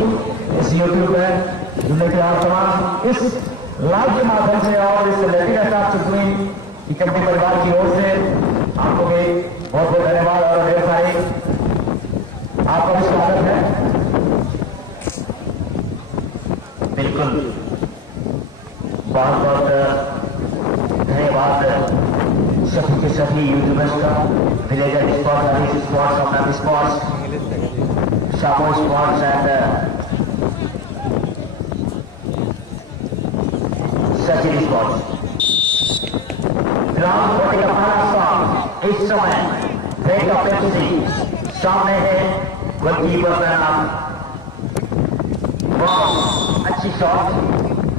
इस यूट्यूब पर जुड़ने के आप तमाम इस लाइव के माध्यम से और इस लेटिन स्टाफ चुटनी की कबड्डी परिवार की ओर से आपको भी बहुत बहुत धन्यवाद और ढेर सारी आपका भी स्वागत है। बिल्कुल बहुत बहुत धन्यवाद सभी के सभी यूट्यूबर्स का, विलेजर स्पॉट्स, आदि स्पॉट्स, अपना स्पॉट्स, शामो spots and Sachin spots. Ground forty का पहला स्टॉप इस समय ब्रेक ऑफ पेप्सी सामने है गोलकीपर का नाम। अच्छी शॉट,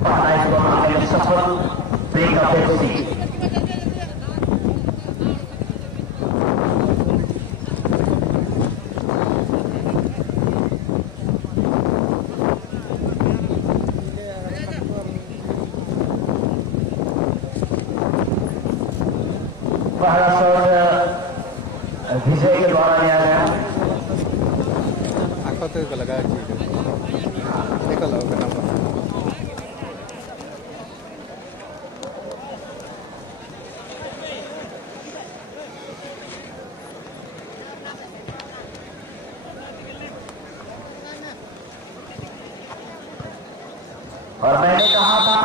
पहला स्कोर आने में सफल। ब्रेक ऑफ पेप्सी पहला शॉट विजय के द्वारा लिया गया। लगा देखो लो नंबर और मैंने कहा था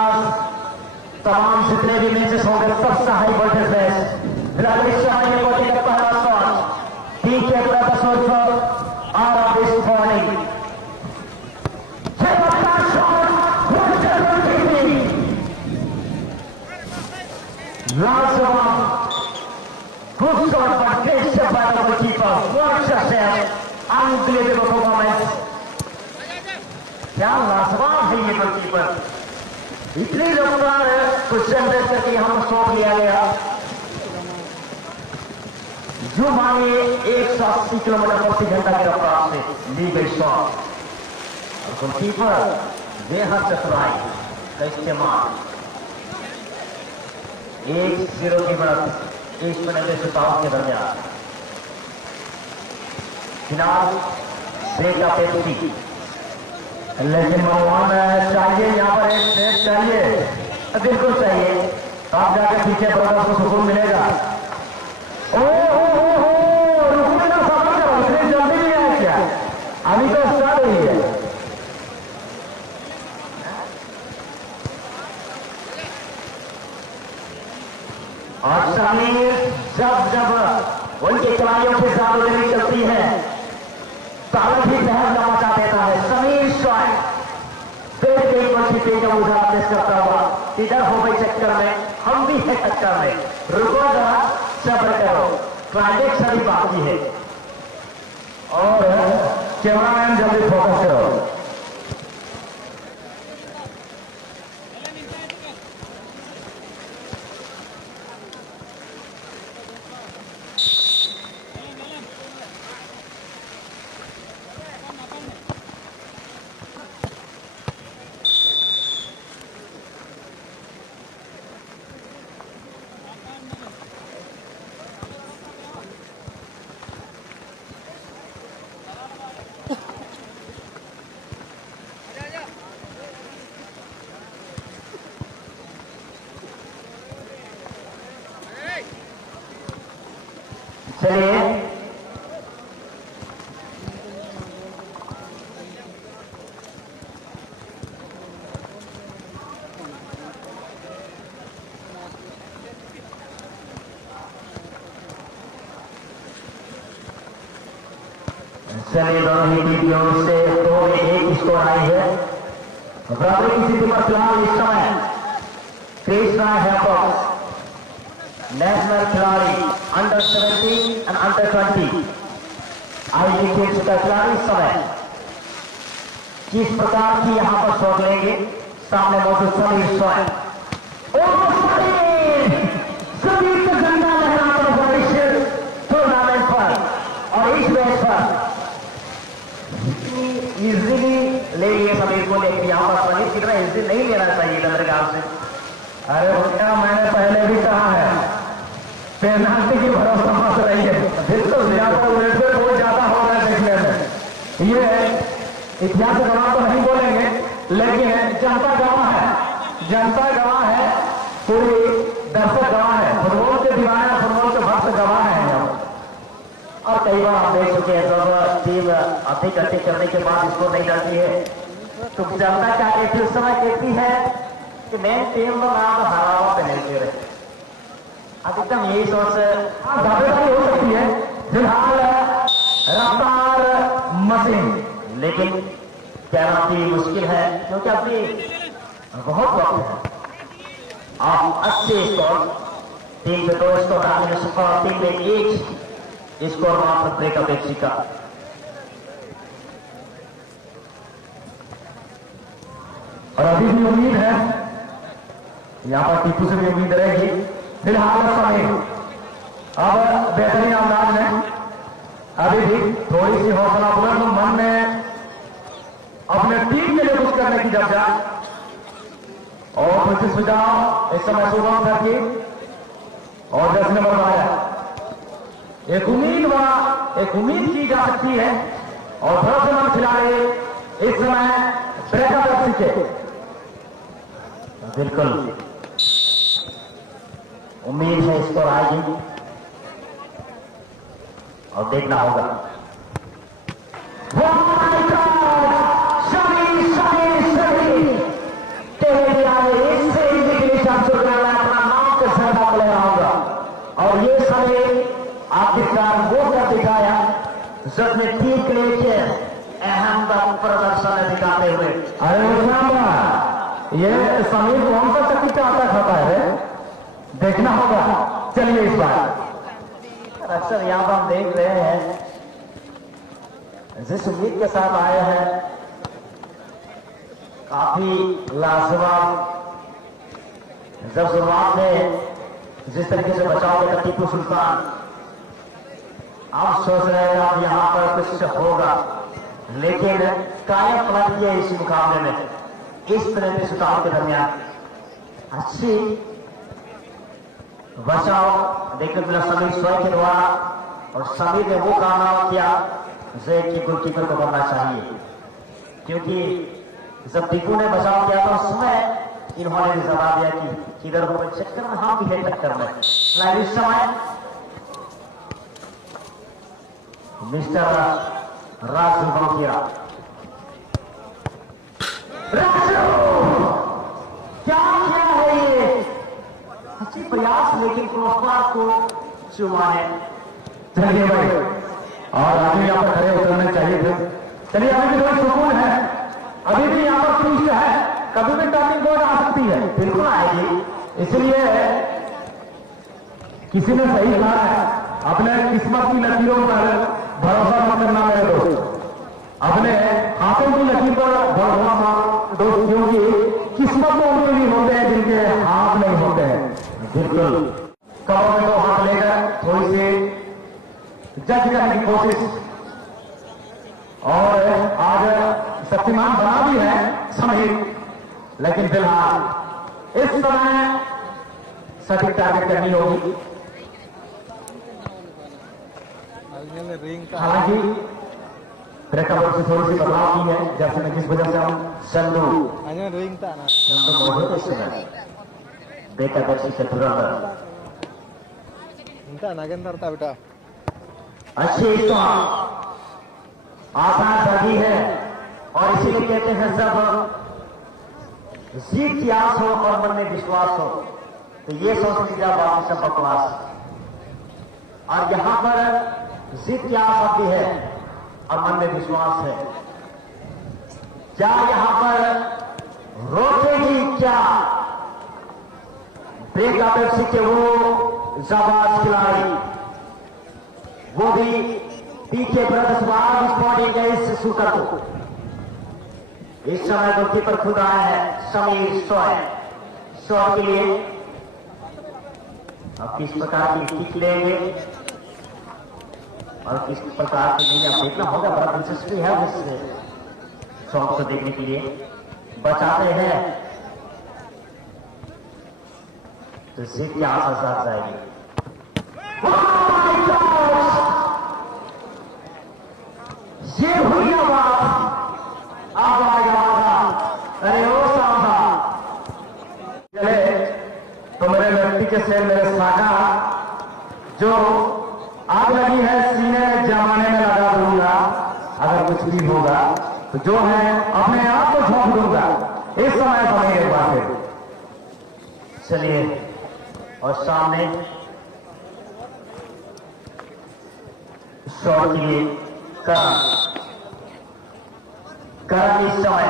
तमाम जितने भी मैचेस होंगे सबसे हाई वोल्टेज मैच। पहला शॉट ठीक है, good shot, but great shot by the goalkeeper. Watch yourself, unbelievable performance. क्या लाजवाब है ये गोलकीपर, इतनी रफ्तार है क्वेश्चन बेस करके यहाँ शॉट लिया गया जो मानिए 180 किलोमीटर प्रति घंटा की रफ्तार से ली गई शॉट। गोलकीपर बेहद चतुराई का इस्तेमाल। 1-0 की बढ़त 1 मिनट से 7 के दरमियान। फिलहाल ब्रेक का पेप्सी, लेकिन भगवान चाहिए यहाँ पर एक ब्रेक चाहिए, बिल्कुल चाहिए। आप जाकर पीछे बड़ा को सुकून मिलेगा। ओ रुकने का सफर करो, इतनी जल्दी नहीं है क्या? अभी तो स्टार्ट हुई है। और समीर जब उनके खिलाड़ियों के साथ उड़नी चलती है तालत ही सहज मचा देता है। समीर शॉट फिर कई वर्षी का मुझा पेश करता हुआ इधर हो गई चक्कर में, हम भी है चक्कर में। रुको जरा, सब्र करो, क्लाइमेक्स अभी बाकी है। और कैमरामैन जल्दी फोकस करो। चलिए दोनों ही टीम की ओर से 2-1 स्कोर आई है। बराबरी की स्थिति पर फिलहाल इस समय कृष्णा हैपॉक्स नेशनल खिलाड़ी अंडर 17 और अंडर 20 आईटी खेल का खिलाड़ी इस समय किस प्रकार की यहां पर शॉट लेंगे। सामने मौजूद समीर शॉट समीर का झंडा लहराता भविष्य टूर्नामेंट पर और इस मैच पर इजीली ले लिए समीर को, लेकिन यहाँ पर समीर की तरह इजीली नहीं लेना चाहिए मेरे ख्याल से। अरे उनका मैंने पहले भी कहा है पेनाल्टी की भरोसा मत रही है। बिल्कुल यहाँ पर बहुत ज्यादा हो रहा है देखने में। ये इतिहास गवाह तो नहीं बोलेंगे, लेकिन जनता गवाह है, जनता गवाह है, पूरी दर्शक गवाह है, फुटबॉल के दीवाने, फुटबॉल के भक्त गवाह है हम। और कई बार आप देख चुके हैं जब टीम अधिक अच्छी करने के बाद इसको नहीं जाती है तो जनता क्या कहती उस समय कहती है कि मेन टीम का नाम हरावा पे नहीं दे रहे। अधिकतम यही सोच दावेदारी हो सकती है फिलहाल रफ्तार मशीन, लेकिन कहना मुश्किल है क्योंकि अभी बहुत वक्त है। आप अच्छे स्कोर 3 में 2 स्कोर डालने में सफल, 3 में 1 स्कोर मात्र ब्रेक अपेक्षिका। और अभी भी उम्मीद है, यहां पर टीपू से भी उम्मीद रहेगी। फिलहाल समय अब बेहतरीन अंदाज में अभी भी थोड़ी सी हौसला बुलंद, मन में अपने टीम के लिए कुछ करने की जब और कोशिश सुझाव इस समय शुभम सर की और 10 नंबर आया। एक उम्मीद की जा सकती है और भरोसेमंद खिलाड़ी इस समय ब्रेकअप के बिल्कुल उम्मीद है इस पर आएगी और देखना होगा। और ये समय आखिरकार वो कर दिखाया जिसने टीम के लिए अहम प्रदर्शन दिखाते हुए। अरे ये समीर कौन सा चक्की चाहता खाता है, देखना होगा। चलिए इस बार अक्सर यहां पर हम देख रहे हैं जिस उम्मीद के साथ आए हैं काफी लाजवाब। जब शुरुआत में जिस तरीके से बचाव में टीपू सुल्तान, आप सोच रहे हैं आप यहां पर कुछ होगा, लेकिन कायम पलट किया इस मुकाबले में। इस तरह के सुधार के दरमियान अच्छी बचाव देखने को मिला समीर स्वयं के द्वारा, और समीर ने वो काम किया जो कि गोलकीपर को करना चाहिए, क्योंकि जब टीपू ने बचाव किया था उसमें इन्होंने भी जवाब दिया कि किधर हो चक्कर में हम भी है टक्कर में। इस समय मिस्टर राजू बंकिया, क्या किया है ये अच्छी प्रयास, लेकिन क्रॉसबार को चुमा है। चलिए भाई, और अभी यहाँ पर खड़े उतरने चाहिए थे। चलिए अभी भी थोड़ी सुकून है, अभी भी यहाँ पर ट्विस्ट है, कभी भी टर्निंग पॉइंट आ सकती है, बिल्कुल आएगी। इसलिए किसी ने सही कहा है, अपने किस्मत की लकीरों पर भरोसा मत करना मेरे दोस्त, अपने हाथों की लकीर पर भरोसा मत दोस्त, क्योंकि किस्मत तो उनके भी होते हैं जिनके हाथ नहीं होते हैं। बिल्कुल कवर में तो हाथ लेकर थोड़ी सी जज करने की कोशिश, और आज शक्तिमान बना भी है समीर, लेकिन फिलहाल इस समय सटीक टारगेट करनी होगी। हालांकि ब्रेकअप से थोड़ी सी बदलाव की है, जैसे मैं जिस वजह से हम चंदू मौजूद इस समय ब्रेकअप से तुरंत बेटा अच्छी आसान सदी है, और इसीलिए कहते हैं जब जीत की आस हो और मन में विश्वास हो तो ये सोच लीजिए बाकी सब बकवास। और यहां पर जीत की आस भी है और मन में विश्वास है। क्या यहां पर रोकेगी क्या ब्रेक अपेक्षित के वो जाबाज खिलाड़ी, वो भी पीछे ब्रदर्स स्पॉटिंग के इस शूटर को। इस समय गोलकीपर खुद आया है समीर शॉट के लिए। अब किस प्रकार की किक लेंगे और किस प्रकार की नहीं, अब देखना होगा। बड़ा दिलचस्पी है इस शॉट को देखने के लिए। बचाते हैं तो जीत की आशा साथ जाएगी। ये हुई बात से मेरे साका जो आग लगी है सीने में जमाने में लगा दूंगा, अगर कुछ भी होगा तो जो है अपने आप को झोंक दूंगा। इस समय समय एक बात है। चलिए और सामने शॉट के लिए करण इस समय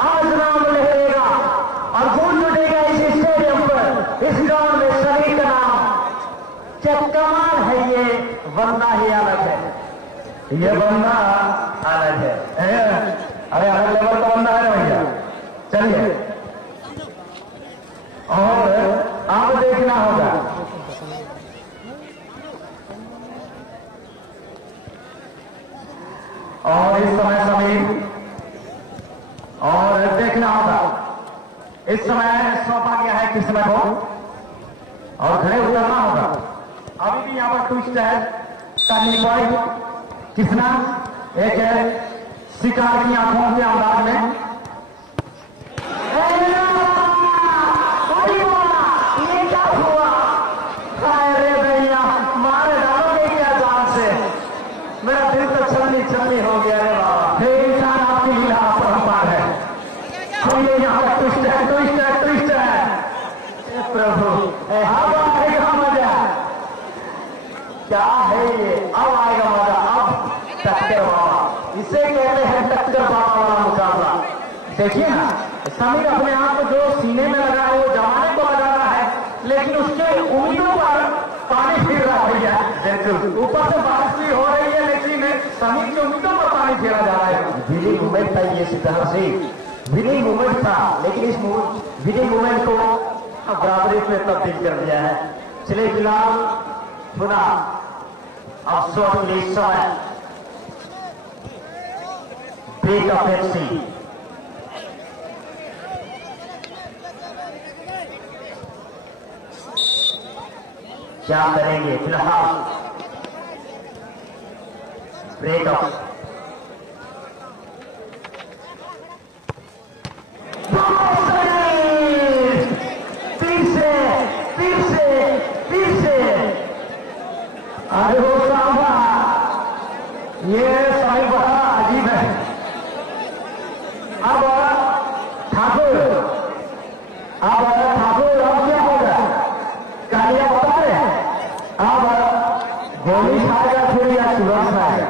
आज नाम लहेगा और गूंज उठेगा इस स्टेडियम पर, इस ग्राउंड में सभी का नाम। क्या कमाल है, ये बंदा ही अलग है, ये बंदा अलग है। अरे अलग लेवल का बंदा है भैया। चलिए और आप देखना होगा और इस समय समीर और देखना होगा। इस समय सौंपा गया है किस्मत को और खड़े उतरना होगा। अभी भी यहाँ पर ट्विस्ट है, टर्निंग पॉइंट किसना एक है शिकार की आंखों के अंदाज में। ये क्या हुआ? अरे भैया मारे डालोगे क्या जान से? मेरा दिल तो छलनी छलनी हो गया है बाबा। इंसान आपकी लीला परंपार है। हम ये यहाँ पर ट्विस्ट है, ट्विस्ट है, ट्विस्ट है। प्रभु अब आएगा मजा। क्या है ये? अब आएगा मजा। अब टक्कर बाबा, इसे कहते हैं टक्कर बाबा वाला मुकाबला। देखिए ना, समीर अपने आप को जो सीने में लगा है वो जमाने को लगा रहा है, लेकिन उसके उम्मीदों पर पानी फिर रहा है। बिल्कुल ऊपर से बारिश भी हो रही है, लेकिन समीर की उम्मीदों पर पानी फेरा जा रहा है। विनिंग मूवमेंट था ये सिद्धार्थ सिंह, विनिंग मूवमेंट था, लेकिन इस विनिंग मूवमेंट को बराबरी में तब्दील कर दिया है। चलिए फिलहाल पुनः अफसोस के समय ब्रेक ऑफ एफसी क्या करेंगे? फिलहाल ब्रेकअप फिर से अरे वो साहबा, ये सही बड़ा अजीब है। अब ठाकुर अब क्या होगा? कहानियां बता रहे हैं। अब गोली खाएगा फिर या सुरक्षा खाएगा,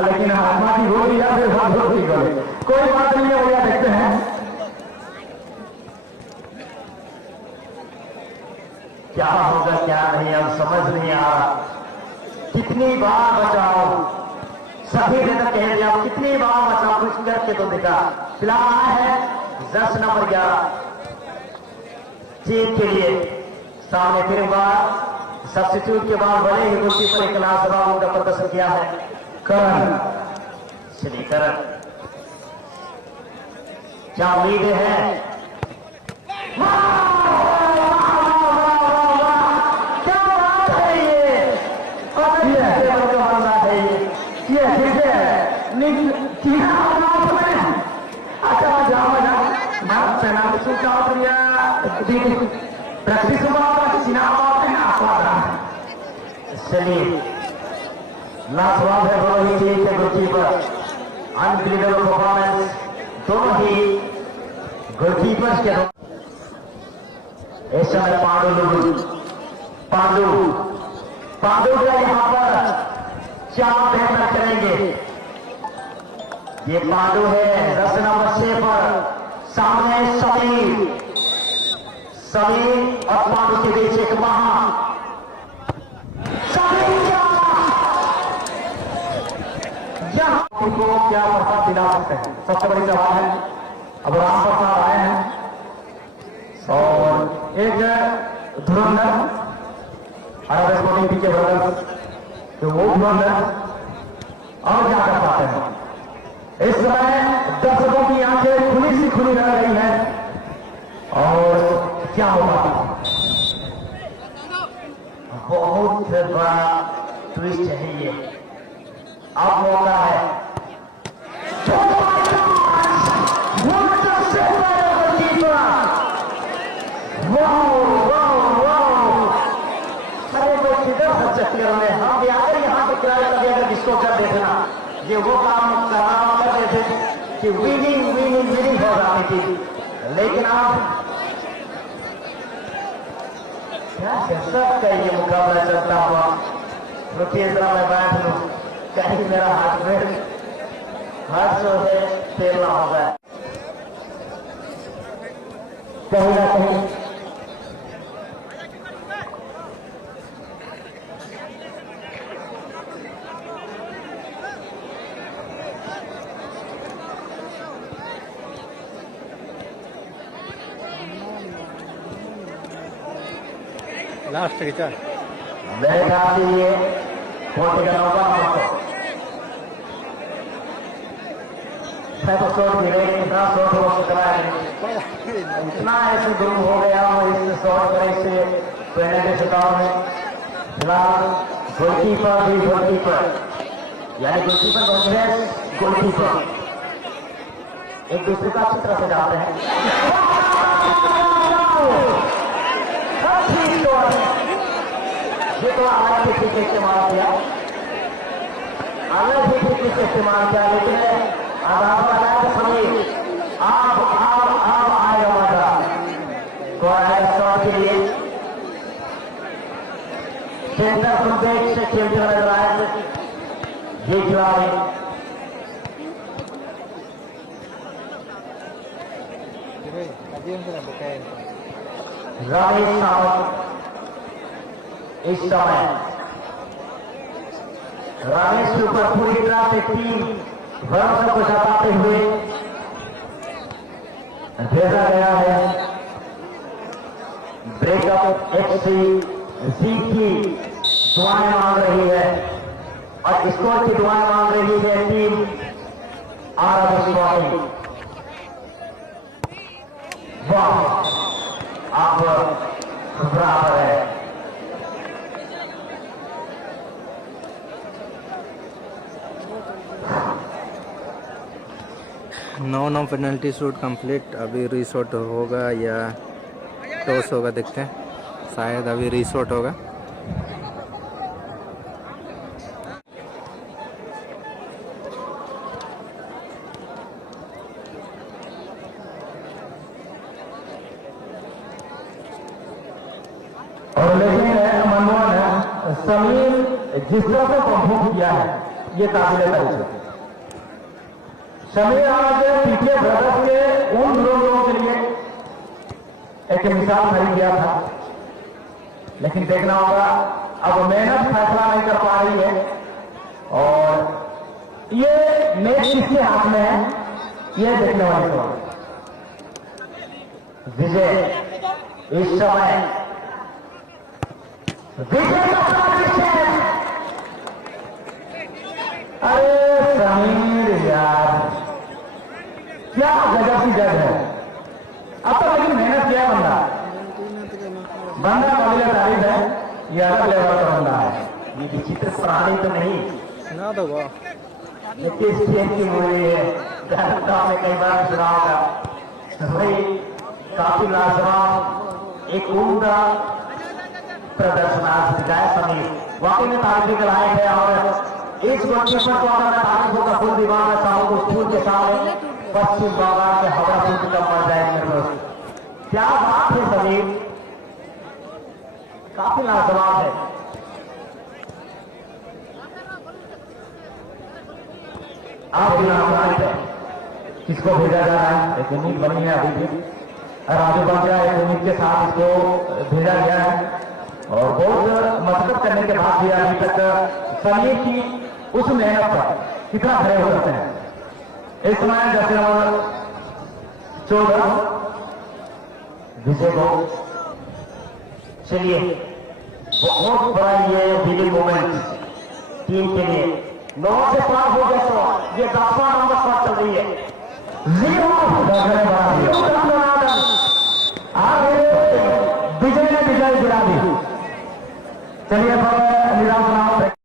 लेकिन आत्मा की गोली या फिर हाथों की गोली, कोई बात नहीं है भैया। देखते हैं क्या होगा क्या नहीं, अब समझ नहीं आ रहा। कितनी बार बचाओ, सभी ने तो कह दिया, कितनी बार बचाओ, कुछ करके तो दिखा। फिलहाल है 10 नंबर 11 चीन के लिए सामने। फिर बार सब्स्टिट्यूट के बाद बड़े ही गोलकीपर एक लाजवाब का प्रदर्शन किया है करण। चलिए करण, क्या उम्मीद है? क्या बात है ये? बंदा है ये कैसे अच्छा जाओ प्रैक्टिस चलिए लाजवाब है दोनों ही टीम के गोलकीपर, अनबिलीवेबल परफॉर्मेंस दोनों ही गोलकीपर्स के। इस समय पांडु का यहाँ पर क्या मेहनत करेंगे? ये पांडु है 10 नंबर 6 पर। सामने समीर और पांडु के बीच एक महान यहाँ को क्या प्रभाव दिला सकते हैं? सबसे बड़ी सवाल है। अब राम प्रसाद आए हैं और एक धुरंधर अरब स्पोर्टिंग पीछे ब्रदर्स, तो वो धुरंधर और क्या कर पाते हैं? इस समय दर्शकों की आंखें खुली सी खुली रह रही है और क्या होगा? बहुत बड़ा ट्विस्ट है ये। अब मौका है। अरे वो किधर से चक्कर में हम आकर यहाँ पे किराया लगेगा जिसको कर देखना, ये वो काम करना करते थे कि विनिंग विनिंग विनिंग हो जाती थी, लेकिन आप क्या सबका ये मुकाबला चलता हुआ। रुकिए जरा मैं बैठ लूं, कहीं मेरा हाथ में हाथ जो है फेलना होगा कहीं ना कहीं। लास्ट की चार मेरे ख्याल से ये फोर्टी का नौका मैं तो शॉट मिले, इतना शॉट हो सकता है, इतना ऐसे गुम हो गया और इस शॉट पर इससे पहले के शिकार में फिलहाल गोलकीपर भी गोलकीपर यानी गोलकीपर कॉन्फिडेंस गोलकीपर एक दूसरे का अच्छी तरह से जाते हैं। ये तो अलग ही तरीके इस्तेमाल किया, अलग ही तरीके से इस्तेमाल किया, लेकिन आधार लगाया तो सभी आप आएगा मजा को आएगा शॉट के लिए। सेंटर फुलबैक से खेलते हुए नजर आए ये खिलाड़ी रमेश सावंत। इस समय रमेश के ऊपर पूरी तरह से टीम भरोसा को जताते हुए भेजा गया है। ब्रेकअप FC की दुआएं मांग रही है और स्कोर की दुआएं मांग रही है टीम RW। वाह, अब बराबर है। 9 पेनल्टी शूट कंप्लीट। अभी रीशॉट होगा या टॉस होगा, देखते हैं। शायद अभी रीशॉट होगा। और लेकिन मनमोहन समीर जिस तरह से परफॉर्म किया है ये काबिल तारीफ है। समीर आज पीछे ब्रदर्स के उन लोगों के लिए एक मिसाल खरीद गया था, लेकिन देखना होगा अब मेहनत फैसला नहीं कर पा रही है और ये मैच किसके हाथ में है ये देखने वाले को। विजय इस समय विजय अरे समीर यार क्या गजब की जज है। अब तो लेकिन मेहनत किया बंदा काबिल तारीफ है, ये अलग लेवल का बंदा है, ये विचित्र प्राणी तो नहीं ना दो किस चीज की मूवी है। में कई बार सुना होगा भाई, काफी लाजवाब एक उम्दा प्रदर्शन आज दिखाया समीर, वाकई में तारीफ के लायक है। और इस गोलकीपर को अगर मैं तारीफों का फूल दीवाना चाहूँ तो स्कूल के सामने पश्चिम बंगाल के हावड़ा पुल का मर जाए मेरे दोस्त। क्या बात है समीर, काफी लाजवाब है। आप है किसको भेजा जा रहा है, एक उम्मीद बनी है अभी भी राजू बाजा, एक उम्मीद के साथ इसको भेजा गया है और बहुत मशक्कत करने के बाद भी अभी तक समीर की उस मेहनत पर कितना खड़े हो सकते हैं। इस समय जैसे नंबर 14 विजय को चलिए बहुत बड़ा ये विनिंग मोमेंट टीम के लिए 9 से पार हो गए तो ये 10वां नंबर पर चल रही है। 0 विजय ने विजय गिरा दी। चलिए